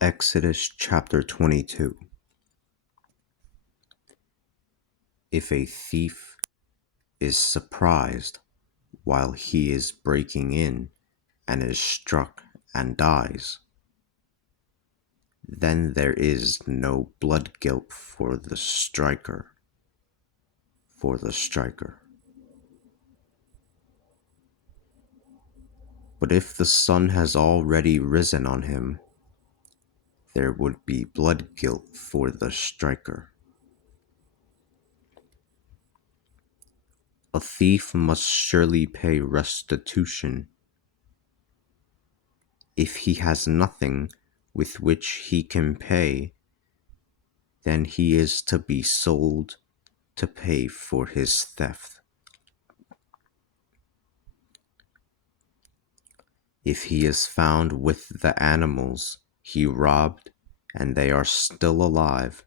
Exodus chapter 22. If a thief is surprised while he is breaking in and is struck and dies, then there is no blood guilt for the striker. But if the sun has already risen on him, there would be blood guilt for the striker. A thief must surely pay restitution. If he has nothing with which he can pay, then he is to be sold to pay for his theft. If he is found with the animals he robbed and they are still alive,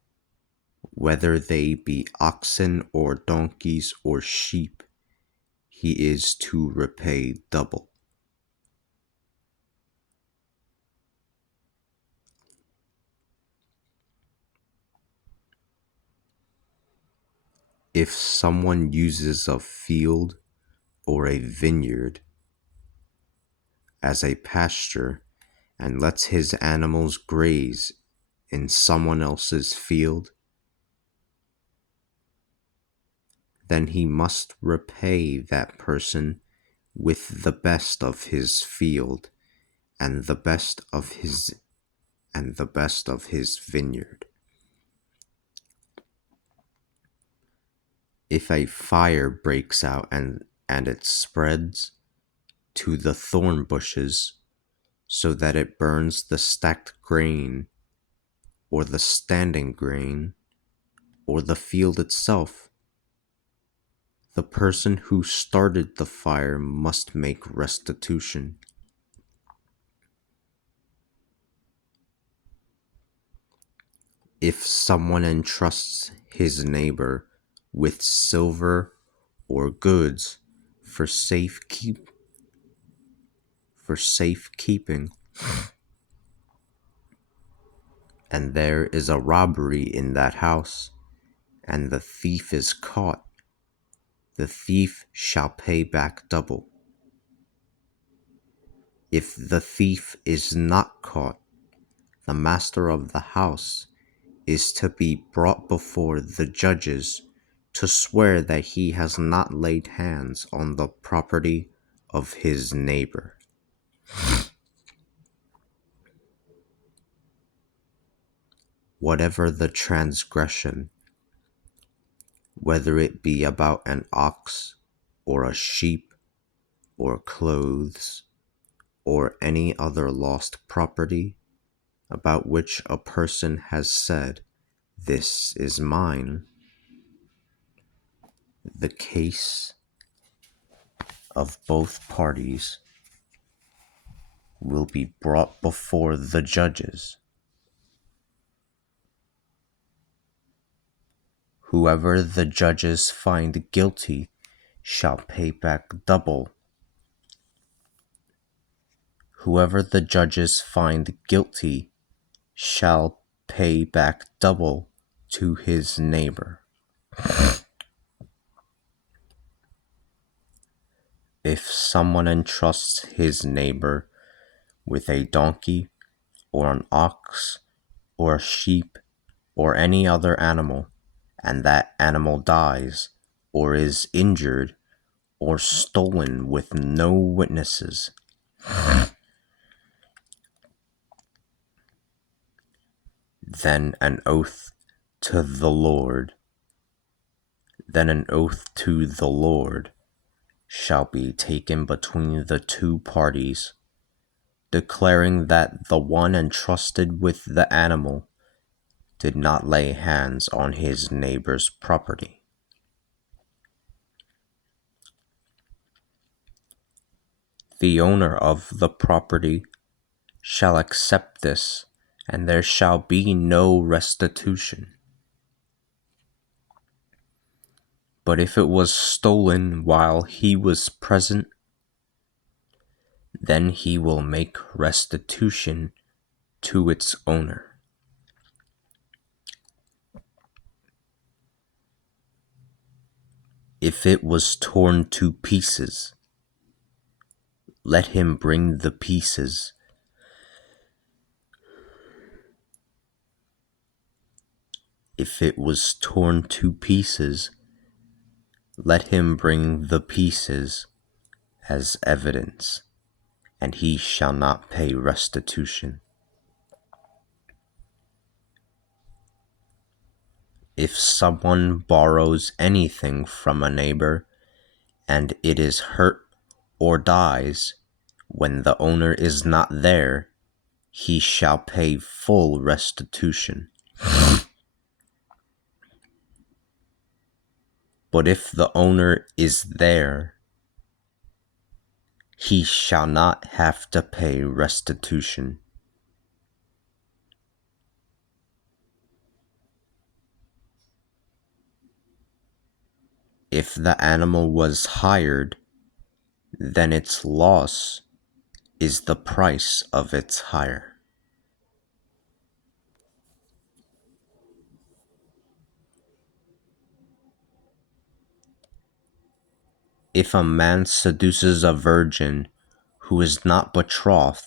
whether they be oxen or donkeys or sheep, he is to repay double. If someone uses a field or a vineyard as a pasture and lets his animals graze in someone else's field, then he must repay that person with the best of his field and the best of his vineyard. If a fire breaks out and it spreads to the thorn bushes so that it burns the stacked grain or the standing grain or the field itself, the person who started the fire must make restitution. If someone entrusts his neighbor with silver or goods for safekeeping, and there is a robbery in that house, and the thief is caught, the thief shall pay back double. If the thief is not caught, the master of the house is to be brought before the judges to swear that he has not laid hands on the property of his neighbor. Whatever the transgression, whether it be about an ox or a sheep or clothes or any other lost property, about which a person has said, "This is mine," the case of both parties will be brought before the judges. Whoever the judges find guilty shall pay back double. Whoever the judges find guilty shall pay back double to his neighbor. If someone entrusts his neighbor with a donkey or an ox or a sheep or any other animal, and that animal dies or is injured or stolen with no witnesses, then an oath to the Lord shall be taken between the two parties, declaring that the one entrusted with the animal did not lay hands on his neighbor's property. The owner of the property shall accept this, and there shall be no restitution. But if it was stolen while he was present, then he will make restitution to its owner. If it was torn to pieces, let him bring the pieces. If it was torn to pieces, let him bring the pieces as evidence, and he shall not pay restitution. If someone borrows anything from a neighbor, and it is hurt or dies when the owner is not there, he shall pay full restitution. But if the owner is there, he shall not have to pay restitution. If the animal was hired, then its loss is the price of its hire. If a man seduces a virgin who is not betrothed,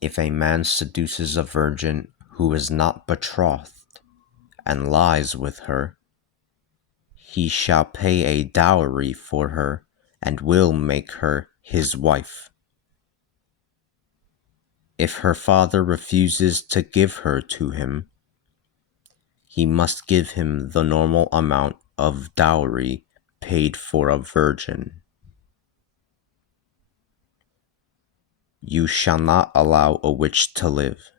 if a man seduces a virgin who is not betrothed and lies with her, he shall pay a dowry for her and will make her his wife. If her father refuses to give her to him, he must give him the normal amount of dowry paid for a virgin. You shall not allow a witch to live.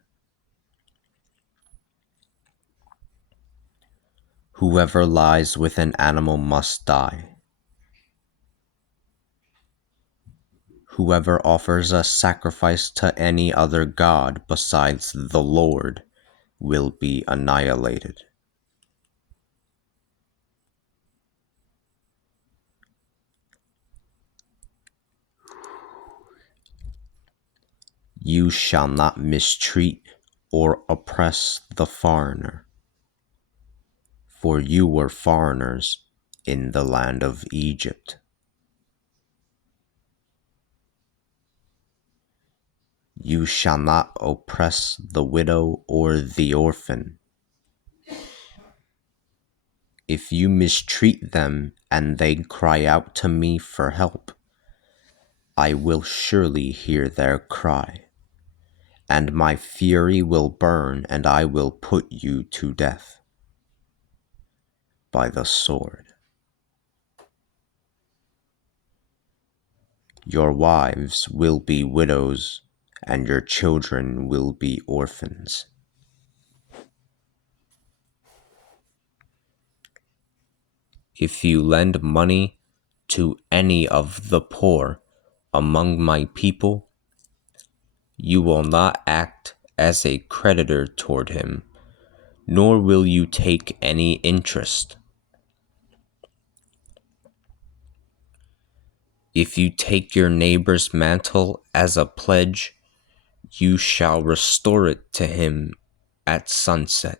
Whoever lies with an animal must die. Whoever offers a sacrifice to any other god besides the Lord will be annihilated. You shall not mistreat or oppress the foreigner, for you were foreigners in the land of Egypt. You shall not oppress the widow or the orphan. If you mistreat them and they cry out to me for help, I will surely hear their cry, and my fury will burn, and I will put you to death by the sword. Your wives will be widows, and your children will be orphans. If you lend money to any of the poor among my people, you will not act as a creditor toward him, nor will you take any interest. If you take your neighbor's mantle as a pledge, you shall restore it to him at sunset.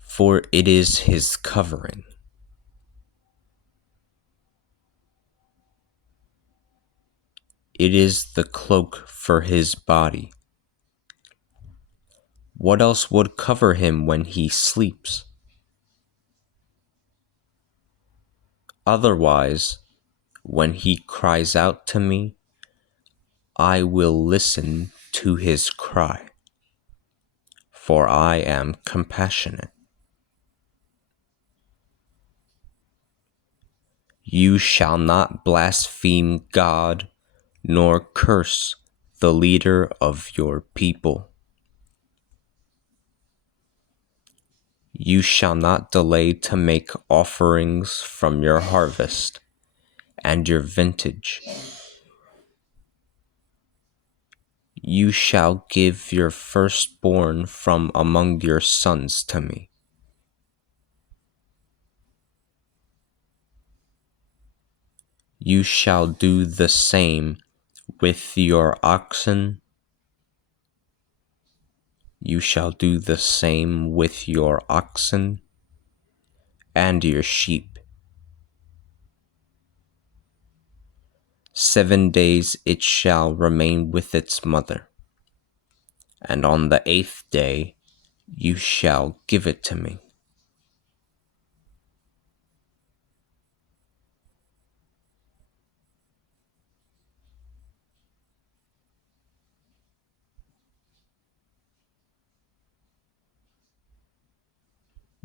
For it is his covering. It is the cloak for his body. What else would cover him when he sleeps? Otherwise, when he cries out to me, I will listen to his cry, for I am compassionate. You shall not blaspheme God, nor curse the leader of your people. You shall not delay to make offerings from your harvest and your vintage. You shall give your firstborn from among your sons to me. You shall do the same with your oxen. You shall do the same with your oxen and your sheep. 7 days it shall remain with its mother, and on the 8th day you shall give it to me.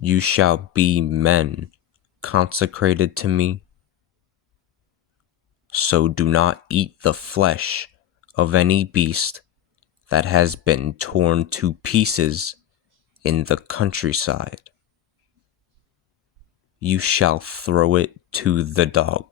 You shall be men consecrated to me, so do not eat the flesh of any beast that has been torn to pieces in the countryside. You shall throw it to the dogs.